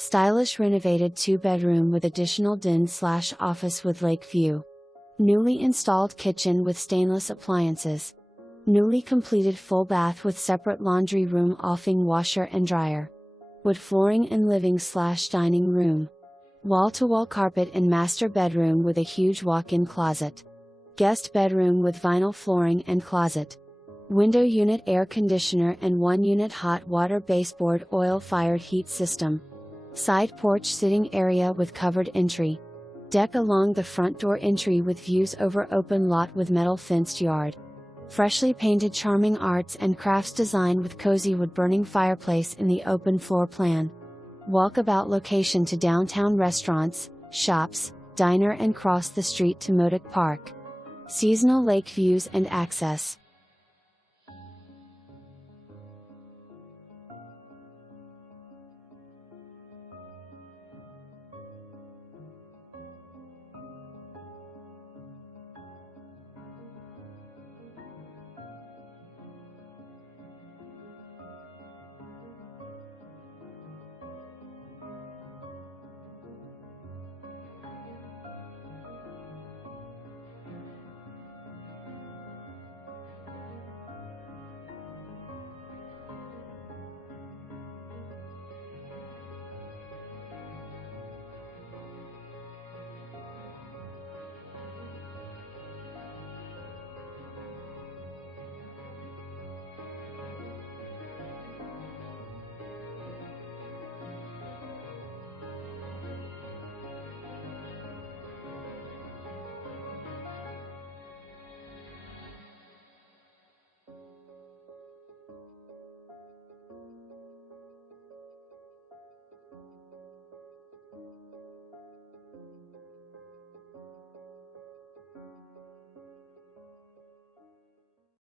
Stylish renovated 2-bedroom with additional den/office with lake view. Newly installed kitchen with stainless appliances. Newly completed full bath with separate laundry room offing washer and dryer. Wood flooring in living/dining room. Wall-to-wall carpet in master bedroom with a huge walk-in closet. Guest bedroom with vinyl flooring and closet. Window unit air conditioner and 1-unit hot water baseboard oil-fired heat system. Side porch sitting area with covered entry. Deck along the front door entry with views over open lot with metal fenced yard. Freshly painted charming arts and crafts design with cozy wood-burning fireplace in the open floor plan. Walkabout location to downtown restaurants, shops, diner and cross the street to Modick Park. Seasonal lake views and access.